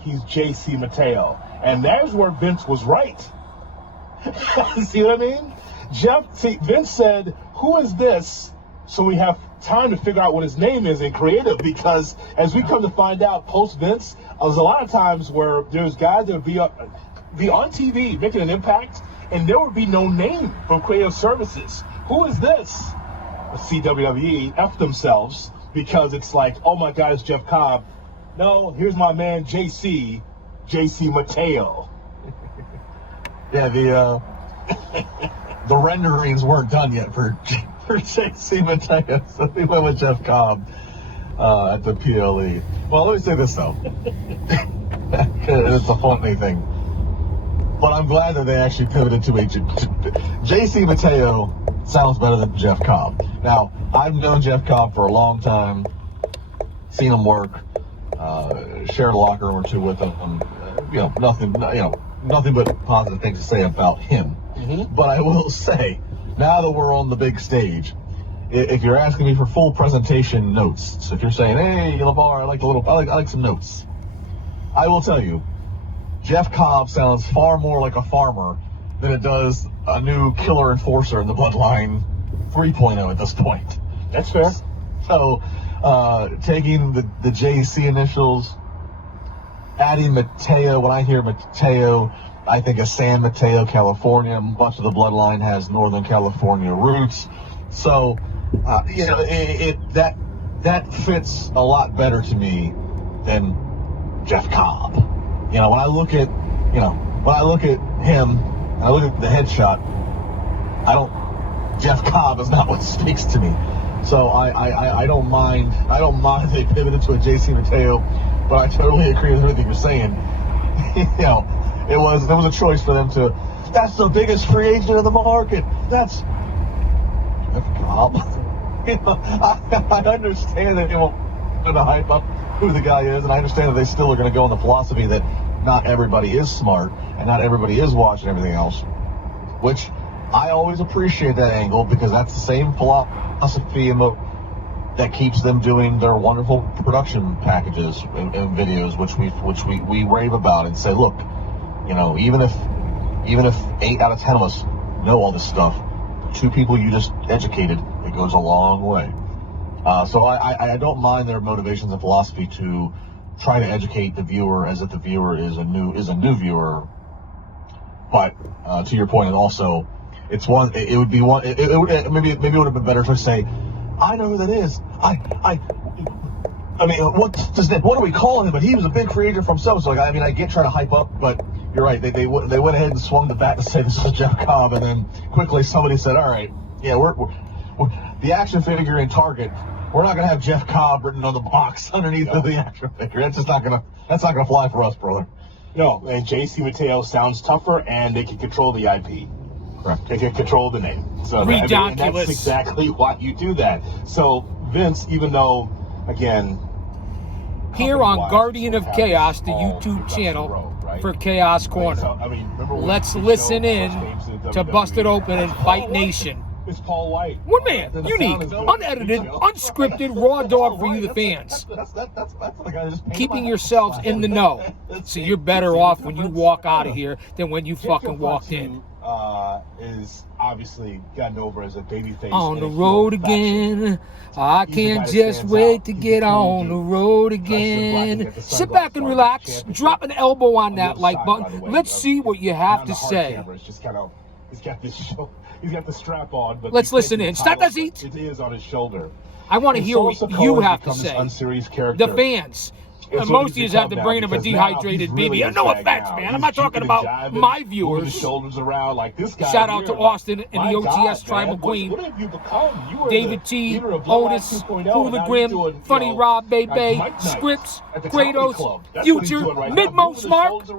he's JC Mateo. And there's where Vince was right. See what I mean? Vince said, who is this? So we have time to figure out what his name is in creative, because as we come to find out, post-Vince, there's a lot of times where there's guys that would be on TV making an impact, and there would be no name from creative services. Who is this? See, WWE F themselves, because it's like, oh my God, it's Jeff Cobb. No, here's my man JC Mateo. Yeah, the renderings weren't done yet for JC Mateo, so we went with Jeff Cobb at the PLE. Well, let me say this though. It's a funny thing. But I'm glad that they actually pivoted to JC Mateo sounds better than Jeff Cobb. Now, I've known Jeff Cobb for a long time, seen him work, shared a locker room or two with him. Nothing but positive things to say about him. Mm-hmm. But I will say, now that we're on the big stage, if you're asking me for full presentation notes, so if you're saying, hey, LeVar, I like some notes, I will tell you, Jeff Cobb sounds far more like a farmer than it does a new killer enforcer in the Bloodline 3.0 at this point. That's fair. So, taking the JC initials, adding Mateo, when I hear Mateo, I think of San Mateo, California. Much of the Bloodline has Northern California roots. So, that fits a lot better to me than Jeff Cobb. When I look at him, and I look at the headshot, Jeff Cobb is not what speaks to me. So I don't mind they pivoted to a JC Mateo, but I totally agree with everything you're saying. It was a choice for them to, that's the biggest free agent in the market. That's Jeff Cobb. I understand that they won't hype up who the guy is, and I understand that they still are going to go on the philosophy that not everybody is smart and not everybody is watching everything else, which I always appreciate that angle, because that's the same philosophy that keeps them doing their wonderful production packages and videos, which we rave about and say, look, even if 8 out of 10 of us know all this stuff, 2 people you just educated, it goes a long way. So I don't mind their motivations and philosophy to try to educate the viewer as if the viewer is a new viewer. But to your point, also, maybe it would have been better to say, I know who that is. I mean, what do we call him? But he was a big free agent from so. I get trying to hype up, but you're right. They went ahead and swung the bat to say this is Jeff Cobb, and then quickly somebody said, all right, yeah, we're the action figure in Target. We're not gonna have Jeff Cobb written on the box underneath of the action figure. That's not gonna fly for us, brother. No, and JC Mateo sounds tougher, and they can control the IP. Correct. They can control the name. So and that's exactly why you do that. So Vince, even though, again, here on Guardian of Chaos, the YouTube channel for Chaos Corner, let's listen in to Busted Open and Fight Nation. It's Paul White. One man, unique, unedited, unscripted, raw dog for you, the fans. That's the guy that just keeping yourselves in the know. So you're better off when you walk out of here than when you fucking walked in. Is obviously gotten over as a babyface. On the road again. I can't just wait to get on the road again. Sit back and relax. Drop an elbow on that like button. Let's see what you have to say. It's just kind of, he's got this show. He's got the strap on, but let's listen in. Start the seat. It is on his shoulder. I want to hear what you have to say. The fans. Most of you have the brain of a dehydrated baby. No offense, man. I'm not talking about my viewers. Shoulders around like this guy. Shout out to Austin and the OTS Tribal Queen. What have you become? David T, Otis, Hula Grim, Funny Rob, Bebe, Scripps, Kratos, Future, Midmo Smart.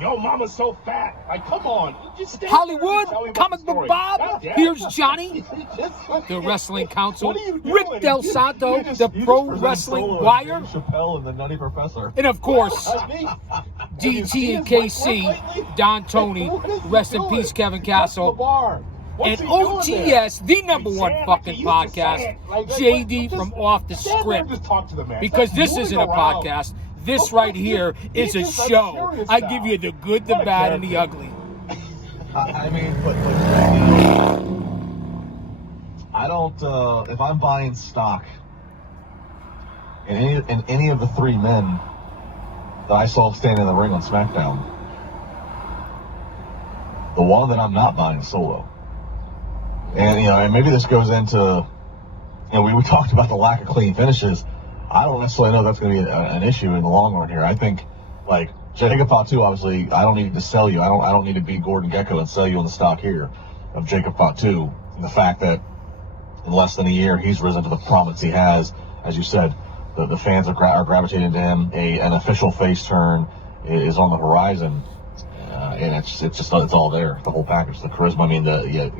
Yo, mama's so fat. Like, come on. Hollywood, Comic Book Bob. Here's Johnny, the Wrestling Council. Rick Del Santo, the Pro Wrestling Wire. Chappelle and the Nutty Professor. And of course, DT and KC, Don Tony, rest in peace, Kevin Castle. And OTS, the #1 fucking podcast, JD from Off the Script. Because this isn't a podcast, This right here is a show. I give you the good, the bad, and the ugly. I mean, but I don't. If I'm buying stock in any of the three men that I saw standing in the ring on SmackDown, the one that I'm not buying is Solo. And and maybe this goes into, we talked about the lack of clean finishes. I don't necessarily know that's going to be an issue in the long run here. I think, like, Jacob Fatu, obviously, I don't need to sell you. I don't need to be Gordon Gekko and sell you on the stock here of Jacob Fatu. And the fact that in less than a year, he's risen to the prominence he has. As you said, the fans are gravitating to him. An official face turn is on the horizon. And it's all there. The whole package, the charisma. I mean,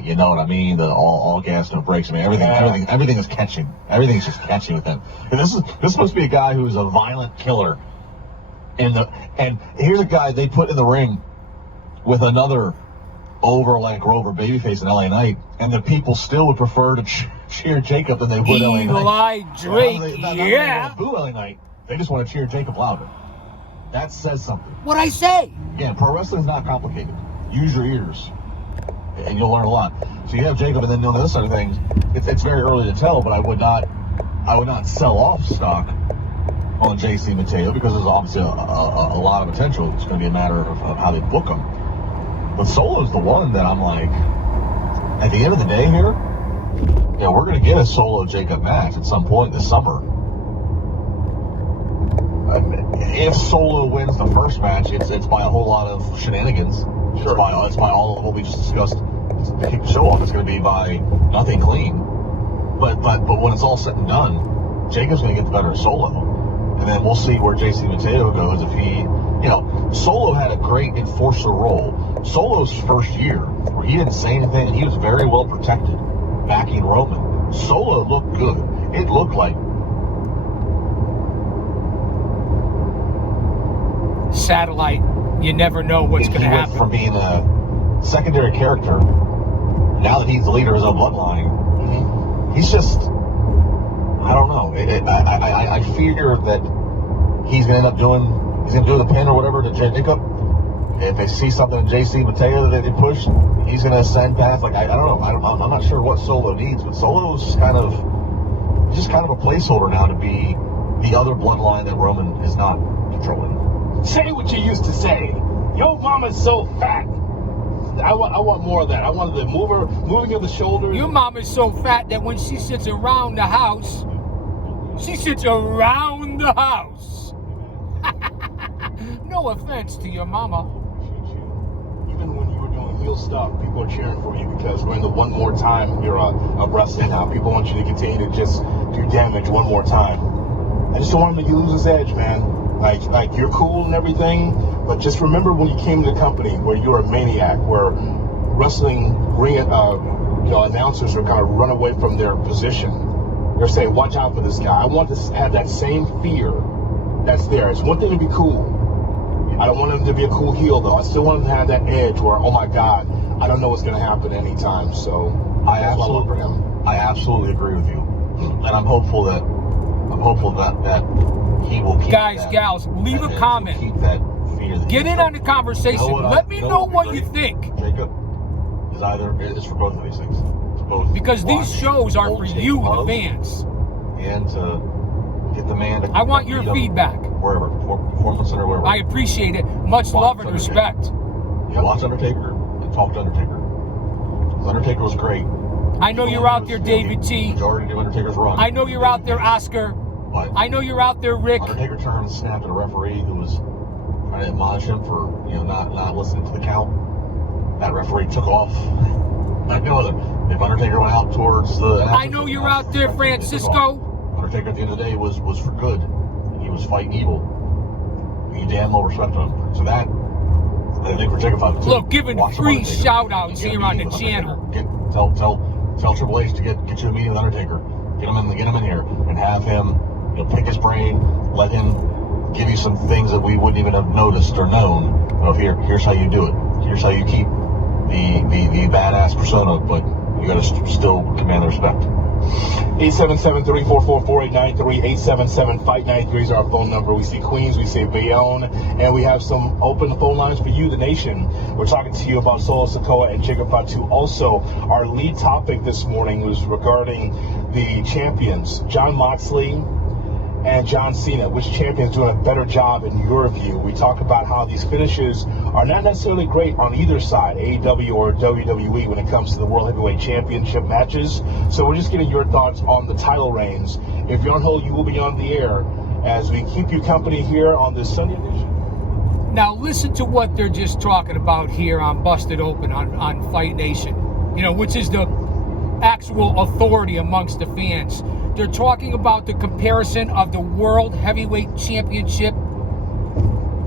you know what I mean. The all gas, no brakes. I mean, everything is catching. Everything's just catching with him. And this is supposed to be a guy who's a violent killer. And here's a guy they put in the ring with another like Grover babyface in LA Knight, and the people still would prefer to cheer Jacob than they would LA Knight. Eli Drake, They boo LA Knight. They just want to cheer Jacob louder. That says something. What'd I say? Yeah, pro wrestling's not complicated. Use your ears, and you'll learn a lot. So you have Jacob, and then on the other side of things, it's very early to tell, but I would not sell off stock on JC Mateo because there's obviously a lot of potential. It's going to be a matter of how they book him. But Solo's the one that I'm like, at the end of the day here, we're going to get a Solo Jacob match at some point this summer. If Solo wins the first match, it's by a whole lot of shenanigans. Sure. It's by all of what we just discussed to kick the show off. It's going to be by nothing clean. But when it's all said and done, Jacob's going to get the better of Solo. And then we'll see where JC Mateo goes if he, Solo had a great enforcer role. Solo's first year, where he didn't say anything, and he was very well protected, backing Roman. Solo looked good. It looked like satellite. You never know what's going to happen. From being a secondary character, now that he's the leader of his own bloodline, he's just, I don't know. I fear that he's going to end up doing the pin or whatever to Jacob. If they see something in JC Mateo that they push, he's going to ascend past. Like, I don't know. I'm not sure what Solo needs, but Solo's just kind of a placeholder now to be the other bloodline that Roman is not controlling. Say what you used to say. Yo, mama's so fat. I want more of that. I want the moving of the shoulders. Your mama's so fat that when she sits around the house, she sits around the house. No offense to your mama. Even when you were doing heel stuff, people are cheering for you because we're in the one more time era of wrestling now. People want you to continue to just do damage one more time. I just don't want him to lose his edge, man. Like you're cool and everything, but just remember when you came to the company where you're a maniac, where wrestling ring announcers are kind of run away from their position. They're saying, watch out for this guy. I want to have that same fear that's there. It's one thing to be cool. I don't want him to be a cool heel, though. I still want him to have that edge where, oh my God, I don't know what's going to happen anytime. So I absolutely agree with you, and I'm hopeful that he will keep guys, that, gals, leave a comment. Keep that fear. Get in on the conversation. Let me know what you think. Jacob is for both of these things. Both because these shows are for you, the fans. And to get the man to. I want your feedback. Wherever, Performance Center, wherever. I appreciate it. Much love and respect. Yeah, watch Undertaker and talk to Undertaker. Undertaker was great. I know you're out there, David T. Majority of Undertaker's run. I know you're out there, Oscar. But I know you're out there, Rick. Undertaker turned and snapped at a referee who was trying to admonish him for not listening to the count. That referee took off. If Undertaker went out towards the... I know you're out there, Francisco. Undertaker at the end of the day was for good. He was fighting evil. You damn well respect him. So that, I think for Jacob Fatu. Look, giving free shout-outs here on the channel. Tell Triple H to get you a meeting with Undertaker. Get him in here and have him pick his brain. Let him give you some things that we wouldn't even have noticed or known. Here's how you do it. Here's how you keep the badass persona, but you got to still command the respect. 877-344-4893, 877-FIGHT-93 is our phone number. We see Queens, we see Bayonne, and we have some open phone lines for you, the nation. We're talking to you about Solo Sikoa and Jacob Fatu. Also, our lead topic this morning was regarding the champions, Jon Moxley and John Cena. Which champion's doing a better job in your view? We talk about how these finishes are not necessarily great on either side, AEW or WWE, when it comes to the World Heavyweight Championship matches. So we're just getting your thoughts on the title reigns. If you're on hold, you will be on the air as we keep you company here on this Sunday edition. Now listen to what they're just talking about here on Busted Open on Fight Nation, which is the actual authority amongst the fans. They're talking about the comparison of the World Heavyweight Championship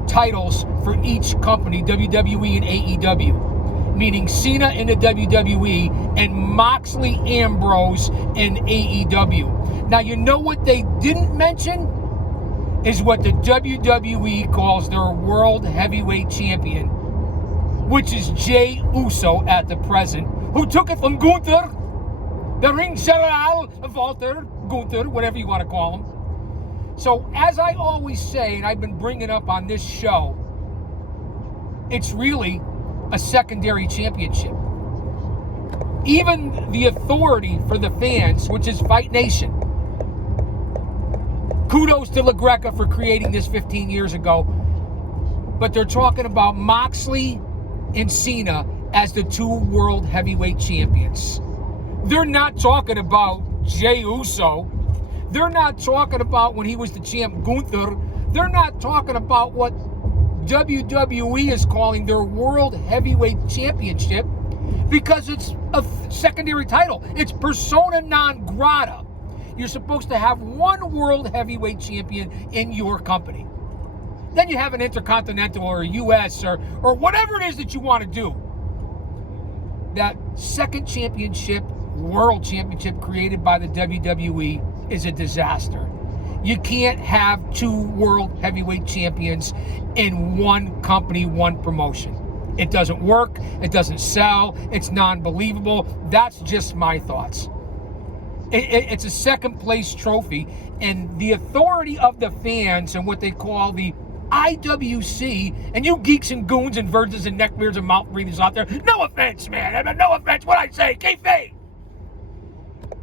titles for each company, WWE and AEW, meaning Cena in the WWE and Moxley Ambrose in AEW. Now, you know what they didn't mention is what the WWE calls their World Heavyweight Champion, which is Jey Uso at the present, who took it from Gunther, the Ring General, Walter, Gunther, whatever you want to call him. So, as I always say, and I've been bringing up on this show, it's really a secondary championship. Even the authority for the fans, which is Fight Nation. Kudos to LaGreca for creating this 15 years ago. But they're talking about Moxley and Cena as the two World Heavyweight Champions. They're not talking about Jey Uso. They're not talking about when he was the champ, Gunther. They're not talking about what WWE is calling their World Heavyweight Championship, because it's a secondary title. It's persona non grata. You're supposed to have one World Heavyweight Champion in your company. Then you have an Intercontinental or a US or whatever it is that you want to do. That second championship, World Championship created by the WWE, is a disaster. You can't have two World Heavyweight Champions in one company, one promotion. It doesn't work. It doesn't sell. It's non-believable. That's just my thoughts. It's a second place trophy, and the authority of the fans and what they call the IWC, and you geeks and goons and virgins and neckbeards and mouth breathers out there, no offense, man. No offense. What I say, kayfabe.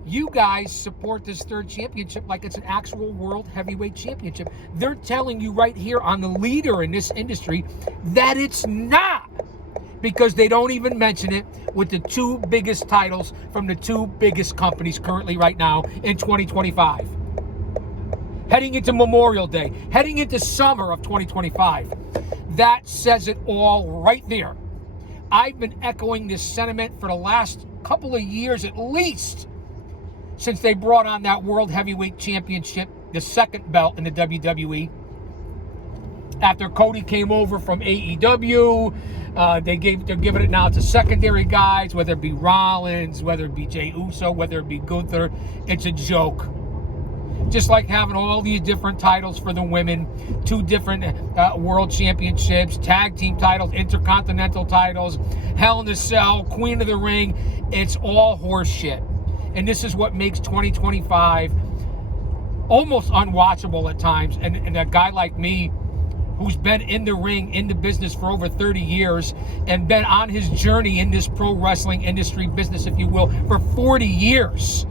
You guys support this third championship like it's an actual World Heavyweight Championship. They're telling you right here on the leader in this industry that it's not, because they don't even mention it with the two biggest titles from the two biggest companies currently right now in 2025. Heading into Memorial Day, heading into summer of 2025. That says it all right there. I've been echoing this sentiment for the last couple of years at least, since they brought on that World Heavyweight Championship, the second belt in the WWE. After Cody came over from AEW, they're giving it now to secondary guys, whether it be Rollins, whether it be Jey Uso, whether it be Gunther. It's a joke. Just like having all these different titles for the women, two different world championships, tag team titles, intercontinental titles, Hell in a Cell, Queen of the Ring. It's all horse shit. And this is what makes 2025 almost unwatchable at times. And a guy like me, who's been in the ring, in the business for over 30 years, and been on his journey in this pro wrestling industry business, if you will, for 40 years.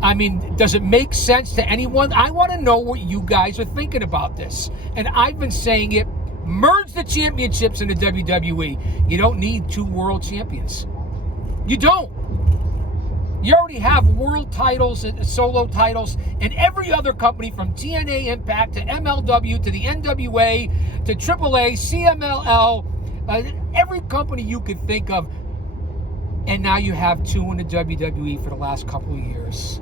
I mean, does it make sense to anyone? I want to know what you guys are thinking about this. And I've been saying it, merge the championships in the WWE. You don't need two world champions. You don't. You already have world titles and solo titles in every other company, from TNA Impact to MLW to the NWA to AAA, CMLL, every company you could think of. And now you have two in the WWE for the last couple of years.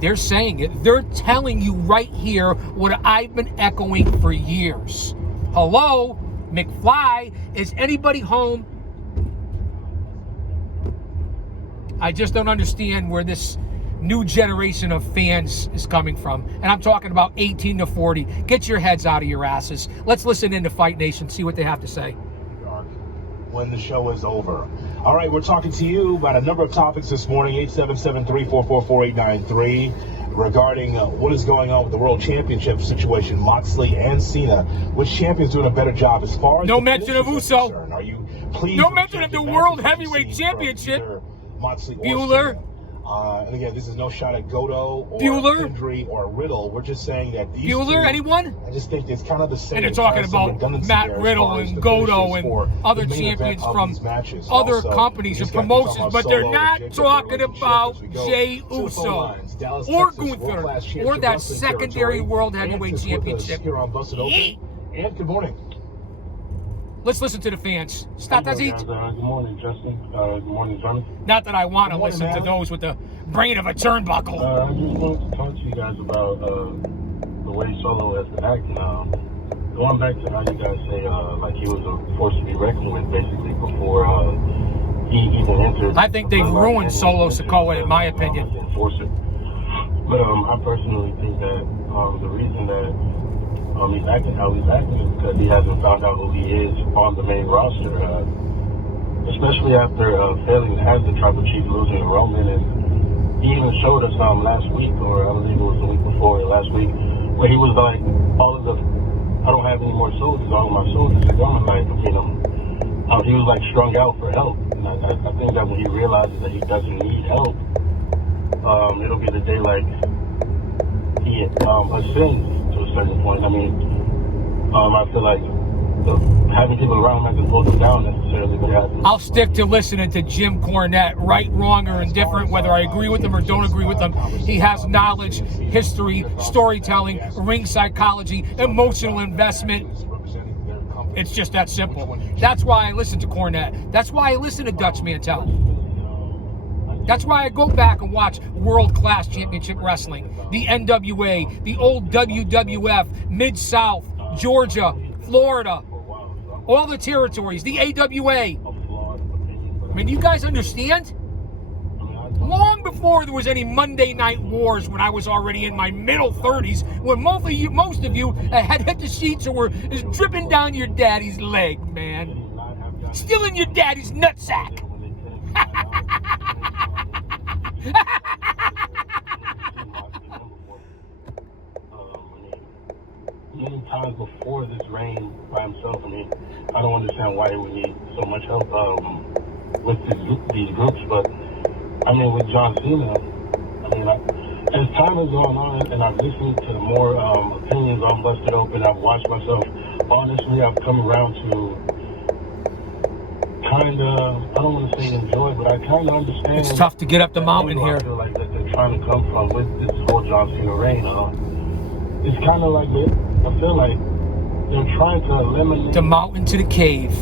They're saying it. They're telling you right here what I've been echoing for years. Hello, McFly, is anybody home? I just don't understand where this new generation of fans is coming from. And I'm talking about 18 to 40. Get your heads out of your asses. Let's listen into Fight Nation, see what they have to say. When the show is over. All right, we're talking to you about a number of topics this morning, 877-344-4893, regarding what is going on with the World Championship situation, Moxley and Cena. Which champion's doing a better job as far as No the mention of finishes are Uso. concerned? Are you pleased? No with mention of the championship World matches Heavyweight you've seen from Championship. either Moxley or Bueller. Cena? And again, this is no shot at Goto or Bueller. Hendry or Riddle. We're just saying that these Bueller, two, anyone? I just think it's kind of the same. And they're talking some about redundancy Matt there as Riddle far as and the Goto finishes and for other the main event champions of from these matches. other Also, companies we and just gotta be talking promotions, about but they're Solo, not Jacob, talking relationship about as we go Jay to the phone Uso lines. Dallas, or Texas, Gunther world-class or championship that wrestling secondary territory. World Ant Heavyweight is with us Championship. here on Busted Open. And good morning. Let's listen to the fans. Good Statazit. morning, Justin. Good morning, Jonathan. Not that I want to Good morning, listen to man. those with the brain of a turnbuckle. I just wanted to talk to you guys about the way Solo has been acting. Going back to how you guys say like he was a force to be reckoned with, basically before he even entered. I think they've ruined Solo Sikoa, in my opinion. Enforcer. But I personally think that the reason that he's acting how he's acting is because he hasn't found out who he is on the main roster. Especially after failing to have the tribal chief, losing to Roman, and he even showed us last week, or I believe it was the week before, last week, where he was like, I don't have any more soldiers, all of my soldiers are gone. Like, he was like strung out for help. And I think that when he realizes that he doesn't need help, it'll be the day like he ascends to a certain point. I feel like having people around him doesn't hold him down necessarily, but I'll stick to listening to Jim Cornette, right, wrong, or indifferent, whether I agree with him or don't agree with him. He has knowledge, history, storytelling, ring psychology, emotional investment. It's just that simple. That's why I listen to Cornette. That's why I listen to Dutch Mantel. That's why I go back and watch world-class championship wrestling. The NWA, the old WWF, Mid-South, Georgia, Florida, all the territories, the AWA. I mean, you guys understand? Long before there was any Monday Night Wars, when I was already in my middle 30s, when most of you had hit the sheets or were dripping down your daddy's leg, man. Still in your daddy's nutsack. Many times before this reign by himself, I don't understand why he would need so much help with these groups, but with John Cena, as time has gone on and I've listened to more opinions on Busted Open, I've watched myself, honestly, I've come around to kind of, I don't want to say enjoy, but I kind of understand. It's tough to get up the mountain here. I feel like that they're trying to come from with this whole John Cena reign. It's kind of like, I feel like they're trying to eliminate the mountain to the cave,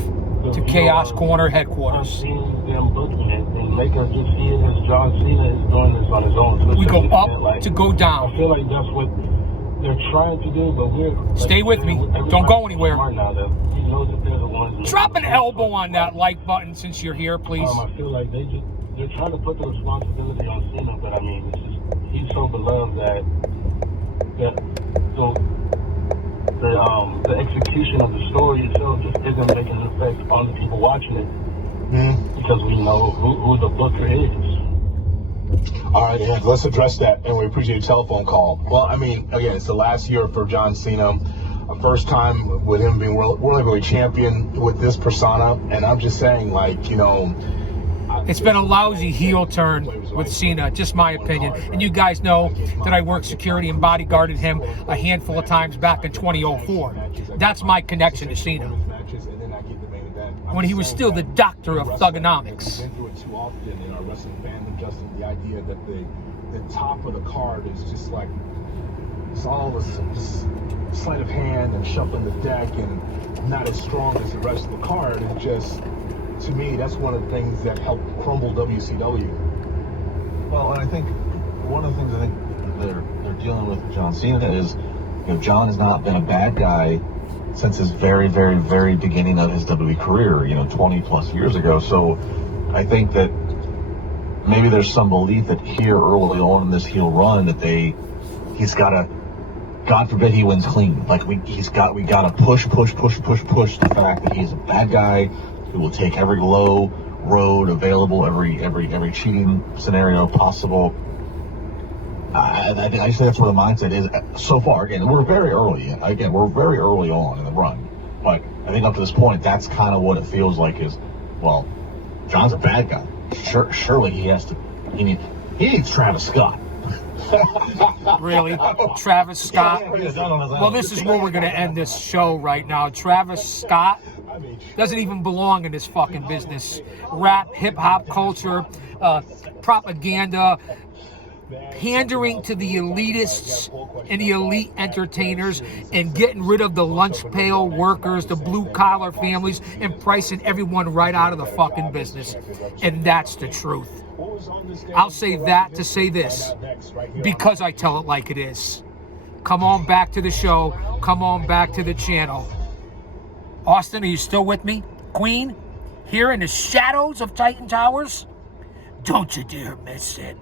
to Chaos Corner headquarters. I've seen them booking it and make us just see it as John Cena is doing this on his own. We go up to go down. I feel like that's what they're trying to do, but we're... Stay with me. Don't go anywhere. Now that he knows that they're the ones... Drop an elbow on that like button since you're here, please. I feel like they're trying to put the responsibility on Cena, but it's just, he's so beloved that the execution of the story itself just isn't making an effect on the people watching it, because we know who the booker is. All right, and let's address that, and we appreciate your telephone call. Well, again, it's the last year for John Cena, a first time with him being world heavyweight champion with this persona, and I'm just saying, it's been a lousy heel turn with Cena, just my opinion. And you guys know that I worked security and bodyguarded him a handful of times back in 2004. That's my connection to Cena, when he was still the doctor of thugonomics. The idea that the top of the card is just like, it's all this just sleight of hand and shuffling the deck and not as strong as the rest of the card. And just, to me, that's one of the things that helped crumble WCW. Well, and I think one of the things they're dealing with John Cena is, John has not been a bad guy since his very, very, very beginning of his WWE career, 20 plus years ago. So I think that maybe there's some belief that here early on in this heel run that he's got to, God forbid he wins clean. Like we got to push the fact that he's a bad guy who will take every low, road available, every cheating scenario possible. I just think that's where the mindset is so far. Again, we're very early. Again, we're very early on in the run. But I think up to this point, that's kind of what it feels like is, well, John's a bad guy. Surely he needs Travis Scott. Really? Travis Scott? Well, this is where we're going to end this show right now. Travis Scott doesn't even belong in this fucking business. Rap, hip-hop culture, propaganda, pandering to the elitists and the elite entertainers and getting rid of the lunch pail workers, the blue-collar families, and pricing everyone right out of the fucking business. And that's the truth. I'll say that to say this, because I tell it like it is. Come on back to the show. Come on back to the channel. Austin, are you still with me? Queen, here in the shadows of Titan Towers? Don't you dare miss it.